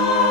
Lord.